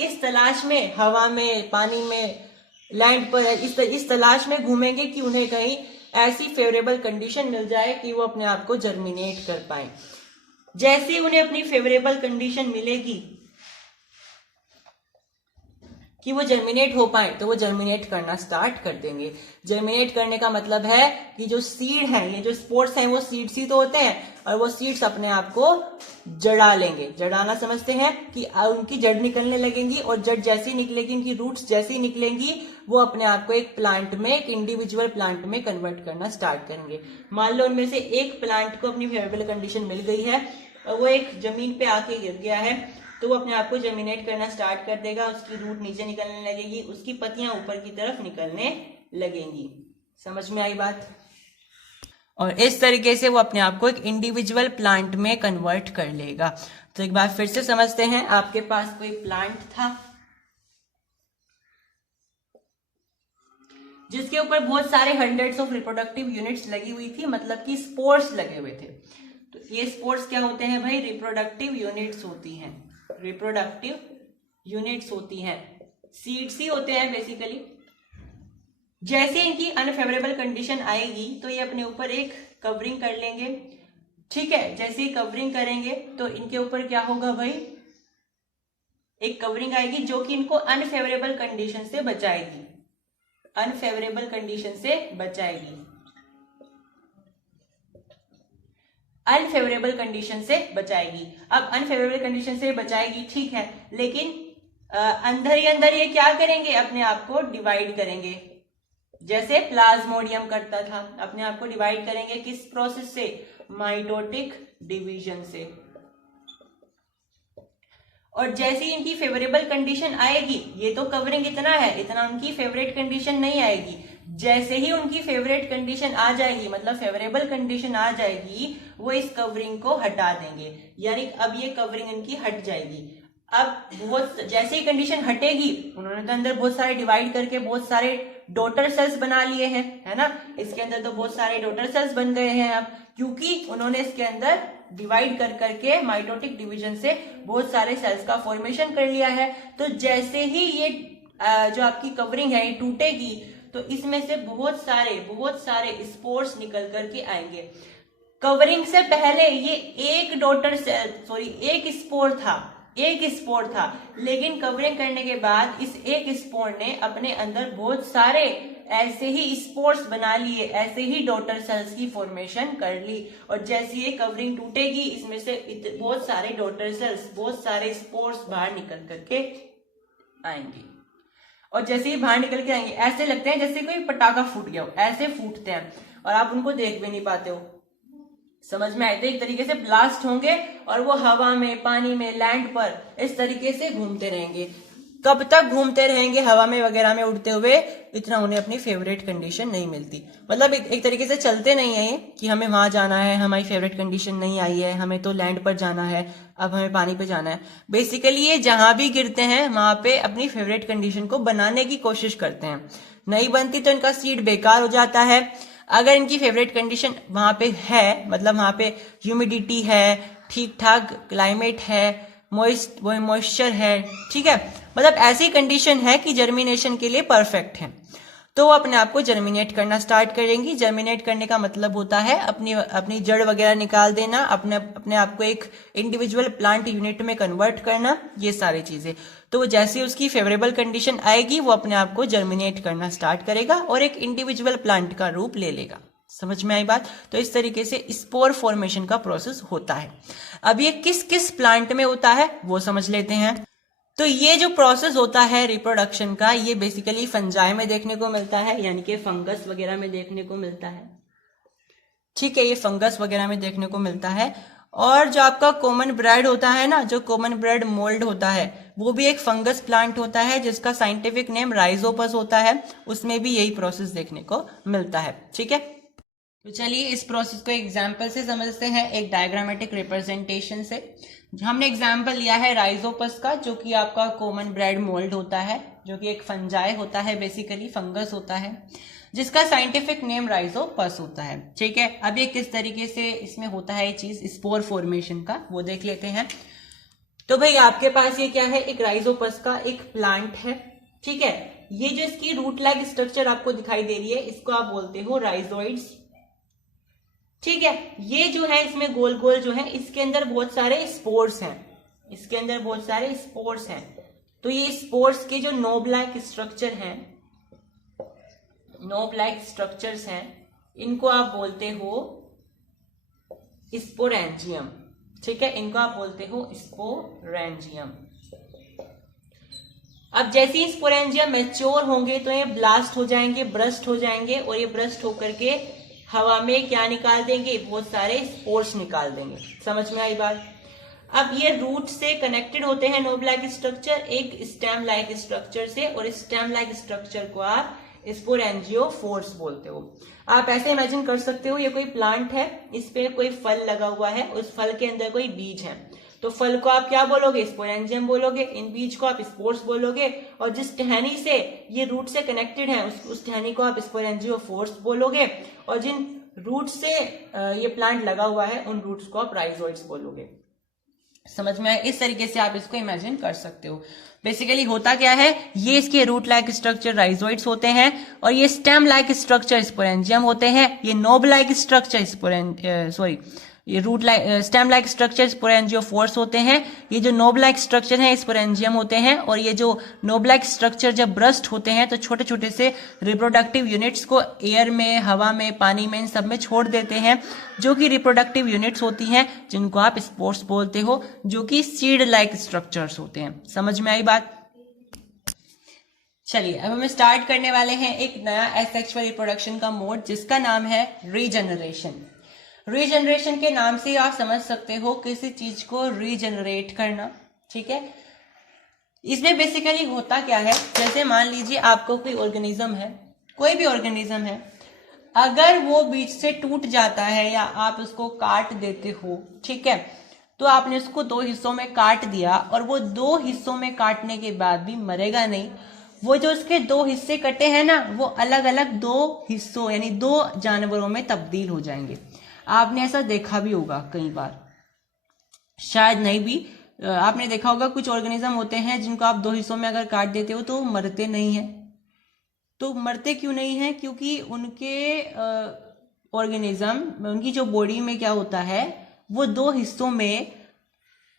इस तलाश में, हवा में, पानी में, लैंड पर इस तलाश में घूमेंगे कि उन्हें कहीं ऐसी फेवरेबल कंडीशन मिल जाए कि वो अपने आप को जर्मिनेट कर पाए। जैसे उन्हें अपनी फेवरेबल कंडीशन मिलेगी कि वो जर्मिनेट हो पाए तो वो जर्मिनेट करना स्टार्ट कर देंगे। जर्मिनेट करने का मतलब है कि जो सीड हैं, ये जो स्पोर्स हैं, वो सीड्स ही तो होते हैं, और वो सीड्स अपने आप को जड़ा लेंगे। जड़ाना समझते हैं कि उनकी जड़ निकलने लगेंगी, और जड़ जैसी निकलेगी, उनकी रूट्स जैसी निकलेंगी, वो अपने आप को एक प्लांट में, एक इंडिविजुअल प्लांट में कन्वर्ट करना स्टार्ट करेंगे। मान लो उनमें से एक प्लांट को अपनी फेवरेबल कंडीशन मिल गई है और वो एक जमीन पे आके गिर गया है, तो वो अपने आप को जर्मिनेट करना स्टार्ट कर देगा। उसकी रूट नीचे निकलने लगेगी, उसकी पत्तियां ऊपर की तरफ निकलने लगेंगी। समझ में आई बात? और इस तरीके से वो अपने आप को एक इंडिविजुअल प्लांट में कन्वर्ट कर लेगा। तो एक बार फिर से समझते हैं। आपके पास कोई प्लांट था जिसके ऊपर बहुत सारे हंड्रेड्स ऑफ रिप्रोडक्टिव यूनिट्स लगी हुई थी, मतलब कि स्पोर्स लगे हुए थे। तो ये स्पोर्स क्या होते हैं भाई? रिप्रोडक्टिव यूनिट्स होती हैं, रिप्रोडक्टिव यूनिट्स होती हैं, सीड्स ही होते हैं बेसिकली। जैसे इनकी अनफेवरेबल कंडीशन आएगी तो ये अपने ऊपर एक कवरिंग कर लेंगे। ठीक है, जैसे ही कवरिंग करेंगे तो इनके ऊपर क्या होगा भाई? एक कवरिंग आएगी जो कि इनको अनफेवरेबल कंडीशन से बचाएगी, अनफेवरेबल कंडीशन से बचाएगी, अनफेवरेबल कंडीशन से बचाएगी। अब अनफेवरेबल कंडीशन से बचाएगी, ठीक है, लेकिन अंदर ही अंदर ये क्या करेंगे? अपने आप को डिवाइड करेंगे, जैसे प्लाज्मोडियम करता था। अपने आप को डिवाइड करेंगे किस प्रोसेस से? माइटोटिक डिवीजन से। और जैसे ही इनकी फेवरेबल कंडीशन आएगी, ये तो कवरिंग इतना है, इतना उनकी फेवरेट कंडीशन नहीं आएगी। जैसे ही उनकी फेवरेट कंडीशन आ जाएगी, मतलब फेवरेबल कंडीशन आ जाएगी, वो इस कवरिंग को हटा देंगे, यानी अब ये कवरिंग इनकी हट जाएगी। अब बहुत जैसे ही कंडीशन हटेगी, उन्होंने तो अंदर बहुत सारे डिवाइड करके बहुत सारे डॉटर सेल्स बना लिए हैं, है ना? इसके अंदर तो बहुत सारे डॉटर सेल्स बन गए हैं अब, क्योंकि उन्होंने इसके अंदर डिवाइड कर करके माइटोटिक डिवीजन से बहुत सारे सेल्स का फॉर्मेशन कर लिया है। तो जैसे ही ये जो आपकी कवरिंग है ये टूटेगी, तो इसमें से बहुत सारे स्पोर्स निकल करके आएंगे। कवरिंग से पहले ये एक डॉटर सेल, सॉरी एक स्पोर था, लेकिन कवरिंग करने के बाद इस एक स्पोर ने अपने अंदर बहुत सारे ऐसे ही स्पोर्स बना लिए, ऐसे ही डॉटर सेल्स की फॉर्मेशन कर ली। और जैसे ये कवरिंग टूटेगी, इसमें से बहुत सारे डॉटर सेल्स, बहुत सारे स्पोर्स बाहर निकल करके आएंगे। और जैसे ही बाहर निकल के आएंगे, ऐसे लगते हैं जैसे कोई पटाखा फूट गया हो, ऐसे फूटते हैं, और आप उनको देख भी नहीं पाते हो। समझ में आए? तो एक तरीके से ब्लास्ट होंगे और वो हवा में, पानी में, लैंड पर इस तरीके से घूमते रहेंगे। कब तक घूमते रहेंगे? हवा में वगैरह में उड़ते हुए, इतना उन्हें अपनी फेवरेट कंडीशन नहीं मिलती। मतलब एक तरीके से चलते नहीं है कि हमें वहां जाना है, हमारी फेवरेट कंडीशन नहीं आई है, हमें तो लैंड पर जाना है, अब हमें पानी पे जाना है। बेसिकली ये जहां भी गिरते हैं वहां पे अपनी फेवरेट कंडीशन को बनाने की कोशिश करते हैं। नहीं बनती तो इनका सीड बेकार हो जाता है। अगर इनकी फेवरेट कंडीशन वहां पे है, मतलब वहां पे ह्यूमिडिटी है, ठीक ठाक क्लाइमेट है, मॉइस्चर है, ठीक है, मतलब ऐसी कंडीशन है कि जर्मिनेशन के लिए परफेक्ट है, तो वो अपने आप को जर्मिनेट करना स्टार्ट करेंगी। जर्मिनेट करने का मतलब होता है अपनी जड़ वगैरह निकाल देना, अपने आप को एक इंडिविजुअल प्लांट यूनिट में कन्वर्ट करना, ये सारी चीजें। तो वो जैसे उसकी फेवरेबल कंडीशन आएगी, वो अपने आप को जर्मिनेट करना स्टार्ट करेगा और एक इंडिविजुअल प्लांट का रूप ले लेगा। समझ में आई बात? तो इस तरीके से स्पोर फॉर्मेशन का प्रोसेस होता है। अब ये किस किस प्लांट में होता है वो समझ लेते हैं। तो ये जो प्रोसेस होता है रिप्रोडक्शन का, ये बेसिकली फंजाई में देखने को मिलता है, यानी कि फंगस वगैरह में देखने को मिलता है। ठीक है, ये फंगस वगैरह में देखने को मिलता है। और जो आपका कॉमन ब्रेड होता है ना, जो कॉमन ब्रेड मोल्ड होता है, वो भी एक फंगस प्लांट होता है जिसका साइंटिफिक नेम राइजोपस होता है। उसमें भी यही प्रोसेस देखने को मिलता है। ठीक है, तो चलिए इस प्रोसेस को एग्जाम्पल से समझते हैं, एक डायग्रामेटिक रिप्रेजेंटेशन से। हमने एग्जाम्पल लिया है राइजोपस का, जो कि आपका कॉमन ब्रेड मोल्ड होता है, जो कि एक फंजाई होता है, बेसिकली फंगस होता है, जिसका साइंटिफिक नेम राइजोपस होता है। ठीक है, अब ये किस तरीके से इसमें होता है ये चीज स्पोर फॉर्मेशन का, वो देख लेते हैं। तो भाई आपके पास ये क्या है, एक राइजोपस का एक प्लांट है। ठीक है, ये जो इसकी रूट लाइक स्ट्रक्चर आपको दिखाई दे रही है, इसको आप बोलते हो राइजोइड्स। ठीक है, ये जो है इसमें गोल गोल जो है, इसके अंदर बहुत सारे स्पोर्स हैं, इसके अंदर बहुत सारे स्पोर्स हैं। तो ये स्पोर्स के जो नोब लाइक स्ट्रक्चर हैं, नोब लाइक स्ट्रक्चर्स हैं, इनको आप बोलते हो स्पोरेंजियम। ठीक है, इनको आप बोलते हो स्पोरेंजियम। अब जैसे ही स्पोरेंजियम मैच्योर होंगे तो ये ब्लास्ट हो जाएंगे, ब्रस्ट हो जाएंगे, और ये ब्रस्ट होकर के हवा में क्या निकाल देंगे, बहुत सारे स्पोर्स निकाल देंगे। समझ में आई बात? अब ये रूट से कनेक्टेड होते हैं नोब लाइक स्ट्रक्चर एक स्टेम लाइक स्ट्रक्चर से, और स्टेम लाइक स्ट्रक्चर को आप स्पोरेंजियोफोर्स बोलते हो। आप ऐसे इमेजिन कर सकते हो, ये कोई प्लांट है, इस पे कोई फल लगा हुआ है, उस फल के अंदर कोई बीज है, तो फल को आप क्या बोलोगे, स्पोरेंजियम बोलोगे, इन बीज को आप स्पोर्स बोलोगे, और जिस टहनी से ये रूट से कनेक्टेड है उस टहनी को आप स्पोरेंजियोफोर्स बोलोगे, और जिन रूट से ये प्लांट लगा हुआ है उन रूट्स को आप राइजोइड्स बोलोगे। समझ में आया? इस तरीके से आप इसको इमेजिन कर सकते हो। बेसिकली होता क्या है, ये इसके रूट लाइक स्ट्रक्चर राइजोइड्स होते हैं, और ये स्टेम लाइक स्ट्रक्चर स्पोरेंजियम होते हैं। ये नोब लाइक स्ट्रक्चर ये root like stem like structure sporangiophores होते हैं। ये जो नोब लाइक स्ट्रक्चर है स्पोरेंजियम होते हैं, और ये जो नोब लाइक स्ट्रक्चर जब ब्रस्ट होते हैं तो छोटे छोटे से रिप्रोडक्टिव यूनिट्स को एयर में, हवा में, पानी में, इन सब में छोड़ देते हैं, जो कि रिप्रोडक्टिव यूनिट्स होती हैं, जिनको आप स्पोर्स बोलते हो, जो कि सीड लाइक स्ट्रक्चर्स होते हैं। समझ में आई बात? चलिए अब हम स्टार्ट करने वाले हैं एक नया एसेक्सुअल रिप्रोडक्शन का मोड, जिसका नाम है रीजनरेशन। रीजनरेशन के नाम से आप समझ सकते हो किसी चीज को रीजनरेट करना। ठीक है, इसमें बेसिकली होता क्या है, जैसे मान लीजिए आपको कोई ऑर्गेनिज्म है, कोई भी ऑर्गेनिज्म है, अगर वो बीच से टूट जाता है या आप उसको काट देते हो, ठीक है, तो आपने उसको दो हिस्सों में काट दिया, और वो दो हिस्सों में काटने के बाद भी मरेगा नहीं। वो जो उसके दो हिस्से कटे हैं ना, वो अलग अलग दो हिस्सों यानी दो जानवरों में तब्दील हो जाएंगे। आपने ऐसा देखा भी होगा कई बार, शायद नहीं भी, आपने देखा होगा कुछ ऑर्गेनिज्म होते हैं जिनको आप दो हिस्सों में अगर काट देते हो तो मरते नहीं हैं। तो मरते क्यों नहीं है? क्योंकि उनके ऑर्गेनिज्म, उनकी जो बॉडी में क्या होता है, वो दो हिस्सों में,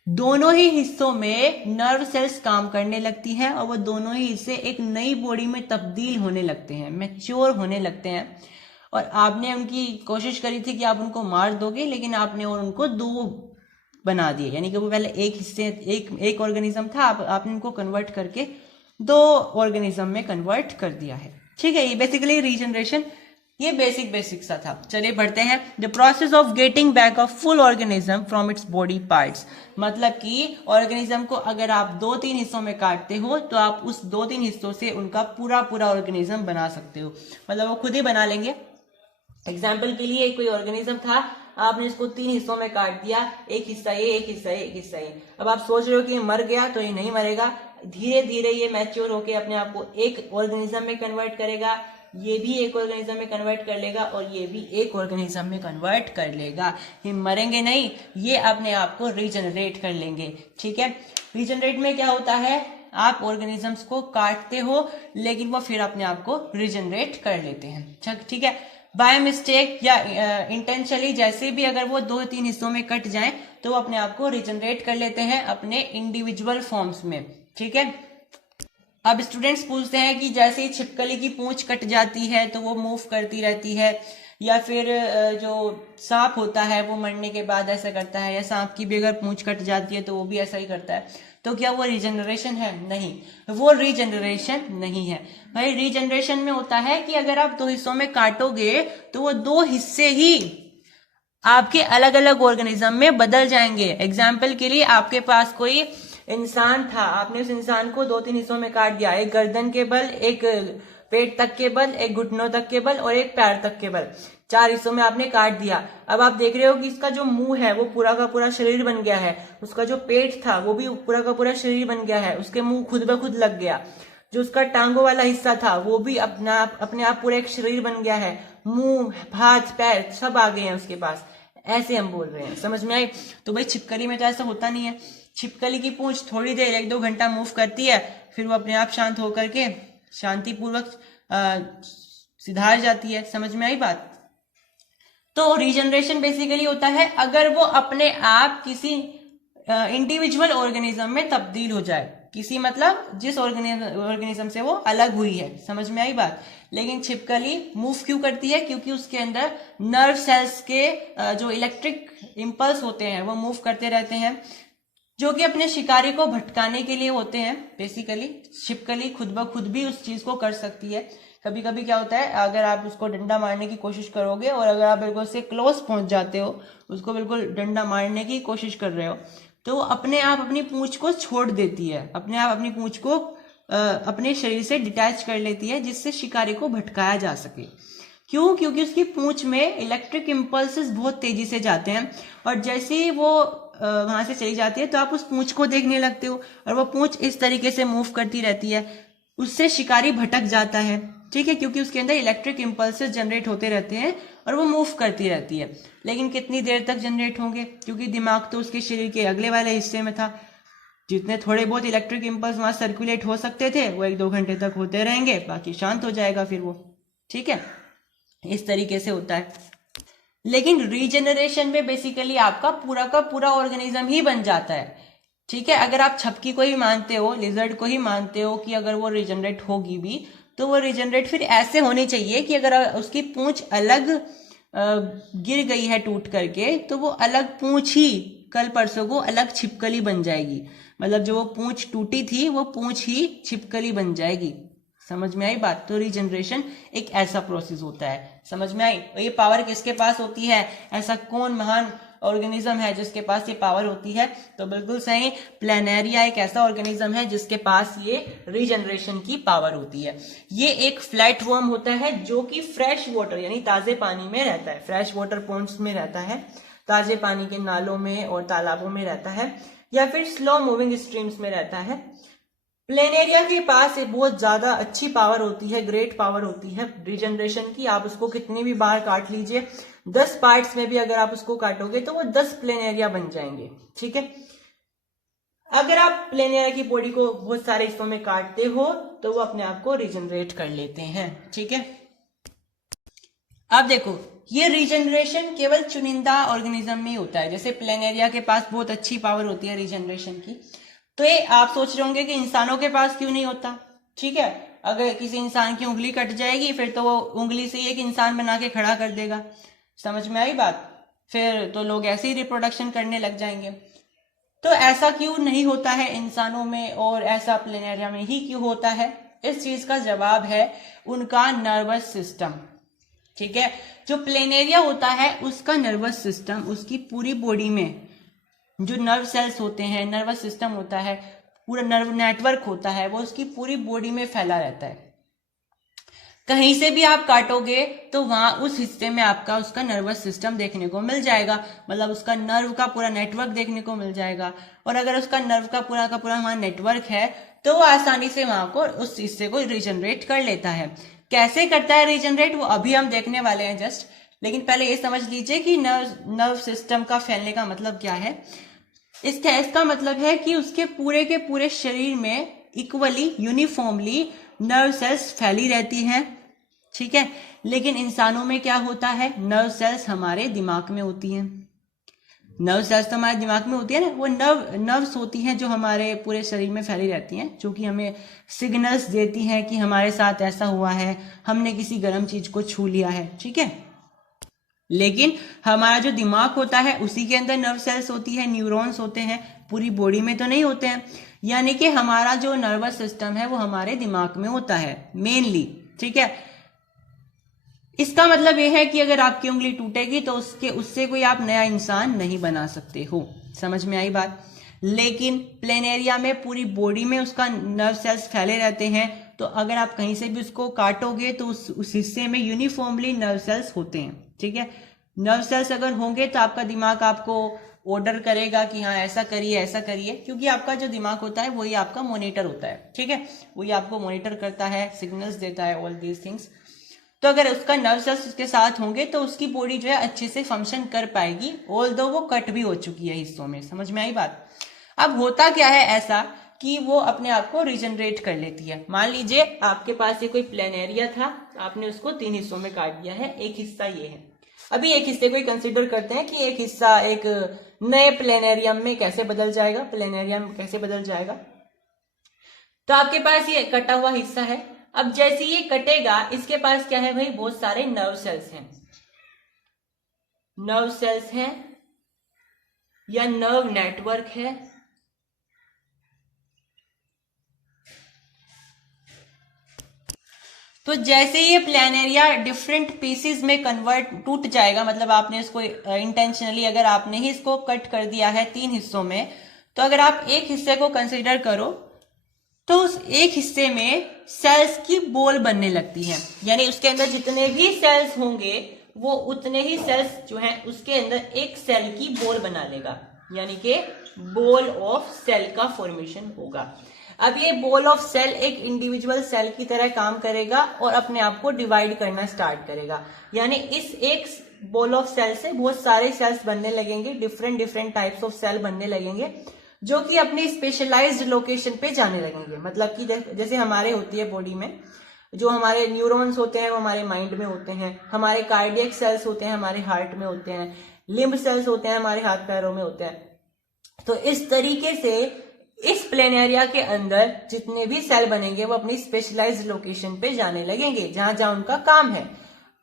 दोनों ही हिस्सों में नर्व सेल्स काम करने लगती हैं, और वो दोनों ही हिस्से एक नई बॉडी में तब्दील होने लगते हैं, मैच्योर होने लगते हैं। और आपने उनकी कोशिश करी थी कि आप उनको मार दोगे, लेकिन आपने और उनको दो बना दिए, यानी कि वो पहले एक हिस्से एक ऑर्गेनिज्म था, आपने उनको कन्वर्ट करके दो ऑर्गेनिज्म में कन्वर्ट कर दिया है। ठीक है, ये बेसिकली रीजनरेशन, ये बेसिक सा था। चलिए बढ़ते हैं। The process of getting back a full organism from its body parts, मतलब कि ऑर्गेनिज्म को अगर आप दो तीन हिस्सों में काटते हो तो आप उस दो तीन हिस्सों से उनका पूरा ऑर्गेनिज्म बना सकते हो, मतलब वो खुद ही बना लेंगे। एग्जाम्पल के लिए कोई ऑर्गेनिज्म था, आपने इसको तीन हिस्सों में काट दिया, एक हिस्सा ये, एक हिस्सा ये, एक हिस्सा ये। अब आप सोच रहे हो कि मर गया, तो ये नहीं मरेगा, धीरे धीरे ये मैच्योर होके अपने आप को एक ऑर्गेनिज्म में कन्वर्ट करेगा, ये भी एक ऑर्गेनिज्म में कन्वर्ट कर लेगा, और ये भी एक ऑर्गेनिज्म में कन्वर्ट कर लेगा। ये मरेंगे नहीं, ये अपने आप को रीजनरेट कर लेंगे। ठीक है, रीजनरेट में क्या होता है, आप ऑर्गेनिजम्स को काटते हो, लेकिन वो फिर अपने आप को रीजनरेट कर लेते हैं। ठीक है, बाय मिस्टेक या इंटेंशनली, जैसे भी अगर वो दो तीन हिस्सों में कट जाएं तो वो अपने आप को रीजनरेट कर लेते हैं अपने इंडिविजुअल फॉर्म्स में। ठीक है, अब स्टूडेंट्स पूछते हैं कि जैसे ही छिपकली की पूंछ कट जाती है तो वो मूव करती रहती है, या फिर जो सांप होता है वो मरने के बाद ऐसा करता है, या सांप की भी अगर पूंछ कट जाती है तो वो भी ऐसा ही करता है, तो क्या वो रीजनरेशन है? नहीं, वो रीजनरेशन नहीं है भाई। रीजनरेशन में होता है कि अगर आप दो हिस्सों में काटोगे तो वो दो हिस्से ही आपके अलग अलग ऑर्गेनिज्म में बदल जाएंगे। एग्जाम्पल के लिए आपके पास कोई इंसान था, आपने उस इंसान को 2-3 हिस्सों में काट दिया, एक गर्दन के बल, एक पेट तक के बल, एक घुटनों तक के बल और एक पैर तक के बल, 4 हिस्सों में आपने काट दिया। अब आप देख रहे हो कि इसका जो मुंह है वो पूरा का पूरा शरीर बन गया है, उसका जो पेट था वो भी पूरा का पूरा शरीर बन गया है, उसके मुंह खुद ब खुद लग गया, जो उसका टांगों वाला हिस्सा था वो भी अपने आप पूरा एक शरीर बन गया है, मुंह, हाथ, पैर सब आ गए हैं उसके पास, ऐसे हम बोल रहे हैं। समझ में आई? तो भाई छिपकली में तो ऐसा होता नहीं है। छिपकली की पूंछ थोड़ी देर 1-2 घंटा मूव करती है, फिर वो अपने आप शांत होकर के शांतिपूर्वक सिधार जाती है। समझ में आई बात? तो रीजनरेशन बेसिकली होता है अगर वो अपने आप किसी इंडिविजुअल ऑर्गेनिज्म में तब्दील हो जाए, किसी मतलब जिस ऑर्गेनिज्म से वो अलग हुई है। समझ में आई बात? लेकिन छिपकली मूव क्यों करती है? क्योंकि उसके अंदर नर्व सेल्स के जो इलेक्ट्रिक इंपल्स होते हैं वो मूव करते रहते हैं, जो कि अपने शिकारी को भटकाने के लिए होते हैं। बेसिकली छिपकली खुद ब खुद भी उस चीज को कर सकती है। कभी कभी क्या होता है, अगर आप उसको डंडा मारने की कोशिश करोगे और अगर आप बिल्कुल उससे क्लोज पहुंच जाते हो, उसको बिल्कुल डंडा मारने की कोशिश कर रहे हो, तो अपने आप अपनी पूंछ को छोड़ देती है, अपने आप अपनी पूंछ को अपने शरीर से डिटैच कर लेती है, जिससे शिकारी को भटकाया जा सके। क्यों? क्योंकि उसकी पूंछ में इलेक्ट्रिक इंपल्सेस बहुत तेजी से जाते हैं और जैसे ही वो वहां से चली जाती है तो आप उस पूंछ को देखने लगते हो और वो पूंछ इस तरीके से मूव करती रहती है, उससे शिकारी भटक जाता है। ठीक है? क्योंकि उसके अंदर इलेक्ट्रिक इंपल्सेस जनरेट होते रहते हैं और वो मूव करती रहती है। लेकिन कितनी देर तक जनरेट होंगे? क्योंकि दिमाग तो उसके शरीर के अगले वाले हिस्से में था, जितने थोड़े बहुत इलेक्ट्रिक इंपल्स वहां सर्कुलेट हो सकते थे वो 1-2 घंटे तक होते रहेंगे, बाकी शांत हो जाएगा फिर वो। ठीक है? इस तरीके से होता है। लेकिन रीजेनरेशन में बेसिकली आपका पूरा का पूरा ऑर्गेनिज्म ही बन जाता है। ठीक है? अगर आप छपकी को ही मानते हो, लिजर्ड को ही मानते हो कि अगर वो रीजनरेट होगी भी तो वो रीजनरेट फिर ऐसे होनी चाहिए कि अगर उसकी पूंछ अलग गिर गई है टूट करके, तो वो अलग पूंछ ही कल परसों को अलग छिपकली बन जाएगी। मतलब जो वो पूंछ टूटी थी वो पूंछ ही छिपकली बन जाएगी। समझ में आई बात? तो रीजनरेशन एक ऐसा प्रोसेस होता है। समझ में आई? और ये पावर किसके पास होती है? ऐसा कौन महान ऑर्गेनिज्म है जिसके पास ये पावर होती है? तो बिल्कुल सही, प्लेनेरिया एक ऐसा ऑर्गेनिज्म है जिसके पास ये रीजनरेशन की पावर होती है। ये एक फ्लैट वर्म होता है जो कि फ्रेश वाटर यानी ताजे पानी में रहता है, फ्रेश वाटर पॉन्ड्स में रहता है, ताजे पानी के नालों में और तालाबों में रहता है, या फिर स्लो मूविंग स्ट्रीम्स में रहता है। प्लेनेरिया के पास एक बहुत ज्यादा अच्छी पावर होती है, ग्रेट पावर होती है रीजनरेशन की। आप उसको कितनी भी बार काट लीजिए, 10 पार्ट्स में भी अगर आप उसको काटोगे तो वो 10 प्लेनेरिया बन जाएंगे। ठीक है? अगर आप प्लेनेरिया की बॉडी को बहुत सारे हिस्सों में काटते हो तो वो अपने आप को रीजनरेट कर लेते हैं। ठीक है? अब देखो, ये रीजनरेशन केवल चुनिंदा ऑर्गेनिज्म में ही होता है। जैसे प्लेनेरिया के पास बहुत अच्छी पावर होती है रीजनरेशन की, तो ये आप सोच रहे होंगे कि इंसानों के पास क्यों नहीं होता। ठीक है? अगर किसी इंसान की उंगली कट जाएगी फिर तो वो उंगली से एक इंसान बना के खड़ा कर देगा। समझ में आई बात? फिर तो लोग ऐसे ही रिप्रोडक्शन करने लग जाएंगे। तो ऐसा क्यों नहीं होता है इंसानों में और ऐसा प्लेनेरिया में ही क्यों होता है? इस चीज का जवाब है उनका नर्वस सिस्टम। ठीक है? जो प्लेनेरिया होता है उसका नर्वस सिस्टम, उसकी पूरी बॉडी में जो नर्व सेल्स होते हैं, नर्वस सिस्टम होता है, पूरा नर्व नेटवर्क होता है, वो उसकी पूरी बॉडी में फैला रहता है। कहीं से भी आप काटोगे तो वहां उस हिस्से में आपका उसका नर्वस सिस्टम देखने को मिल जाएगा, मतलब उसका नर्व का पूरा नेटवर्क देखने को मिल जाएगा। और अगर उसका नर्व का पूरा वहां नेटवर्क है तो वो आसानी से वहां को उस हिस्से को रीजनरेट कर लेता है। कैसे करता है रीजनरेट वो अभी हम देखने वाले हैं जस्ट। लेकिन पहले ये समझ लीजिए कि नर्व सिस्टम का फैलने का मतलब क्या है। इसका मतलब है कि उसके पूरे के पूरे शरीर में इक्वली यूनिफॉर्मली नर्व सेल्स फैली रहती हैं। ठीक है? लेकिन इंसानों में क्या होता है, नर्व सेल्स हमारे दिमाग में होती हैं। नर्व सेल्स तो हमारे दिमाग में होती है ना, वो नर्व्स होती हैं जो हमारे पूरे शरीर में फैली रहती हैं, जो कि हमें सिग्नल्स देती हैं कि हमारे साथ ऐसा हुआ है, हमने किसी गर्म चीज को छू लिया है। ठीक है? लेकिन हमारा जो दिमाग होता है उसी के अंदर नर्व सेल्स होती है, न्यूरॉन्स होते हैं, पूरी बॉडी में तो नहीं होते हैं। यानी कि हमारा जो नर्वस सिस्टम है वो हमारे दिमाग में होता है मेनली। ठीक है? इसका मतलब यह है कि अगर आपकी उंगली टूटेगी तो उससे कोई आप नया इंसान नहीं बना सकते हो। समझ में आई बात। लेकिन प्लेनेरिया में पूरी बॉडी में उसका नर्व सेल्स फैले रहते हैं, तो अगर आप कहीं से भी उसको काटोगे तो उस हिस्से में यूनिफॉर्मली नर्व सेल्स होते हैं। ठीक है, नर्व सेल्स अगर होंगे तो आपका दिमाग आपको ऑर्डर करेगा कि हाँ ऐसा करिए ऐसा करिए, क्योंकि आपका जो दिमाग होता है वही आपका मॉनिटर होता है। ठीक है, वही आपको मॉनिटर करता है, सिग्नल्स देता है, ऑल दीज थिंग्स। तो अगर उसका नर्व सेल्स उसके साथ होंगे तो उसकी बॉडी जो है अच्छे से फंक्शन कर पाएगी, ऑल्दो वो कट भी हो चुकी है हिस्सों में। समझ में आई बात। अब होता क्या है ऐसा कि वो अपने आप को रिजनरेट कर लेती है। मान लीजिए आपके पास ये कोई प्लेनेरिया था, आपने उसको 3 हिस्सों में काट दिया है, एक हिस्सा ये है। अभी एक हिस्से को कंसिडर करते हैं कि एक हिस्सा एक नए प्लेनेरियम में कैसे बदल जाएगा, प्लेनेरियम कैसे बदल जाएगा। तो आपके पास ये कटा हुआ हिस्सा है। अब जैसे ये कटेगा, इसके पास क्या है भाई, बहुत सारे नर्व सेल्स हैं, नर्व सेल्स हैं या नर्व नेटवर्क है। तो जैसे ये प्लेनेरिया डिफरेंट पीसेस में कन्वर्ट टूट जाएगा, मतलब आपने इसको इंटेंशनली अगर आपने ही इसको कट कर दिया है 3 हिस्सों में, तो अगर आप एक हिस्से को कंसिडर करो तो उस एक हिस्से में सेल्स की बॉल बनने लगती है। यानी उसके अंदर जितने भी सेल्स होंगे वो उतने ही सेल्स जो हैं उसके अंदर एक सेल की बॉल बना लेगा, यानी कि बॉल ऑफ सेल का फॉर्मेशन होगा। अब ये बॉल ऑफ सेल एक इंडिविजुअल सेल की तरह काम करेगा और अपने आप को डिवाइड करना स्टार्ट करेगा। यानी इस एक बॉल ऑफ सेल से बहुत सारे सेल्स बनने लगेंगे, different different types of cell बनने लगेंगे, जो कि अपनी स्पेशलाइज्ड लोकेशन पे जाने लगेंगे। मतलब कि जैसे हमारे होती है बॉडी में जो हमारे न्यूरॉन्स होते हैं वो हमारे माइंड में होते हैं, हमारे कार्डियक सेल्स होते हैं हमारे हार्ट में होते हैं, लिम्ब सेल्स होते हैं हमारे हाथ पैरों में होते हैं। तो इस तरीके से इस प्लेनेरिया के अंदर जितने भी सेल बनेंगे वो अपनी स्पेशलाइज्ड लोकेशन पे जाने लगेंगे, जहां जहां उनका काम है।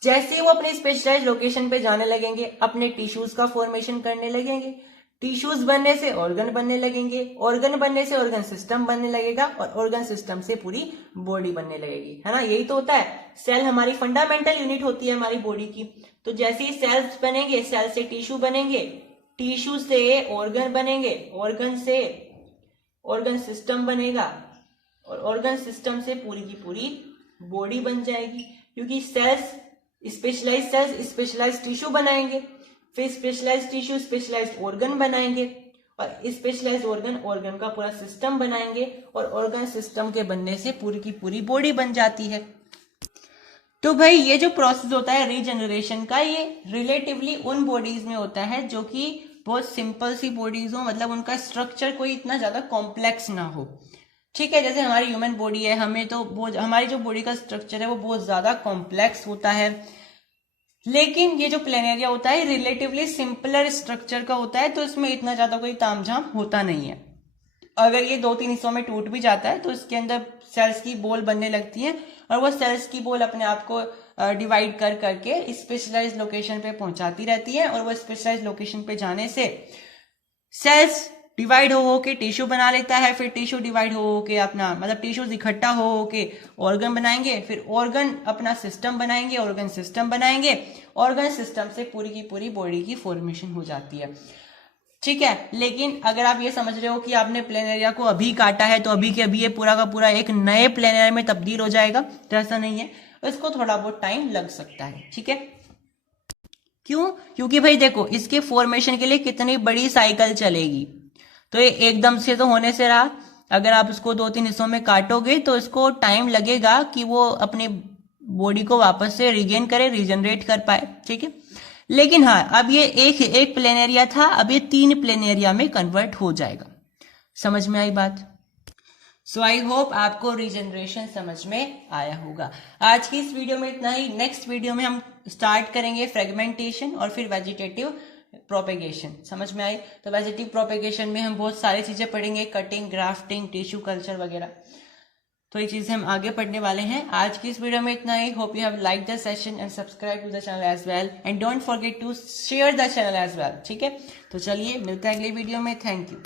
जैसे वो अपनी स्पेशलाइज्ड लोकेशन पे जाने लगेंगे, अपने टिश्यूज का फॉर्मेशन करने लगेंगे, टिश्यूज बनने से ऑर्गन बनने लगेंगे, ऑर्गन बनने से ऑर्गन सिस्टम बनने लगेगा और ऑर्गन सिस्टम से पूरी बॉडी बनने लगेगी, है ना। यही तो होता है, सेल हमारी फंडामेंटल यूनिट होती है हमारी बॉडी की। तो जैसे ही सेल्स बनेंगे, सेल से टिश्यू बनेंगे, टिश्यू से ऑर्गन बनेंगे, ऑर्गन से ऑर्गन सिस्टम बनेगा और ऑर्गन सिस्टम से पूरी की पूरी बॉडी बन जाएगी। क्योंकि सेल्स स्पेशलाइज्ड टिश्यू बनाएंगे, फिर स्पेशलाइज्ड टिश्यू स्पेशलाइज्ड ऑर्गन बनाएंगे और स्पेशलाइज्ड ऑर्गन का पूरा सिस्टम बनाएंगे और ऑर्गन सिस्टम के बनने से पूरी की पूरी बॉडी बन जाती है। तो भाई ये जो प्रोसेस होता है रीजनरेशन का, ये रिलेटिवली उन बॉडीज में होता है जो कि बहुत सिंपल सी बॉडीज हो, मतलब उनका स्ट्रक्चर कोई इतना ज्यादा कॉम्प्लेक्स ना हो। ठीक है, जैसे हमारी ह्यूमन बॉडी है, हमें तो हमारी जो बॉडी का स्ट्रक्चर है वो बहुत ज्यादा कॉम्प्लेक्स होता है। लेकिन ये जो प्लेनेरिया होता है रिलेटिवली सिंपलर स्ट्रक्चर का होता है, तो इसमें इतना ज्यादा कोई तामझाम होता नहीं है। अगर ये 2-3 हिस्सों में टूट भी जाता है तो इसके अंदर सेल्स की बॉल बनने लगती है और वो सेल्स की बॉल अपने आप को डिवाइड कर करके स्पेशलाइज्ड लोकेशन पे पहुंचाती रहती है और वो स्पेशलाइज्ड लोकेशन पे जाने से सेल्स डिवाइड हो के टिश्यू बना लेता है, फिर टिश्यू डिवाइड हो के अपना मतलब टिश्यूज इकट्ठा हो के ऑर्गन बनाएंगे, फिर ऑर्गन अपना सिस्टम बनाएंगे, ऑर्गन सिस्टम बनाएंगे, ऑर्गन सिस्टम से पूरी की पूरी बॉडी की फॉर्मेशन हो जाती है। ठीक है, लेकिन अगर आप ये समझ रहे हो कि आपने प्लेनेरिया को अभी काटा है तो अभी के अभी ये पूरा का पूरा एक नए प्लेनेरिया में तब्दील हो जाएगा, तो ऐसा नहीं है, इसको थोड़ा बहुत टाइम लग सकता है। ठीक है, क्यों? क्योंकि भाई देखो इसके फॉर्मेशन के लिए कितनी बड़ी साइकिल चलेगी, तो ये एकदम से तो होने से रहा। अगर आप इसको 2-3 हिस्सों में काटोगे तो इसको टाइम लगेगा कि वो अपनी बॉडी को वापस से रिगेन करे, रीजनरेट कर पाए। ठीक है, लेकिन हाँ अब ये एक प्लेनेरिया था, अब ये 3 प्लेनेरिया में कन्वर्ट हो जाएगा। समझ में आई बात? सो आई होप आपको रीजनरेशन समझ में आया होगा। आज की इस वीडियो में इतना ही। नेक्स्ट वीडियो में हम स्टार्ट करेंगे फ्रेगमेंटेशन और फिर वेजिटेटिव प्रोपेगेशन। समझ में आई? तो वेजिटेटिव प्रोपेगेशन में हम बहुत सारी चीजें पढ़ेंगे, कटिंग, ग्राफ्टिंग, टिश्यू कल्चर वगैरह, तो ये चीजें हम आगे पढ़ने वाले हैं। आज की इस वीडियो में इतना ही। Hope you have like the session and subscribe to the channel as well and don't forget to share the channel as well. ठीक है, तो चलिए मिलते हैं अगली वीडियो में। Thank you.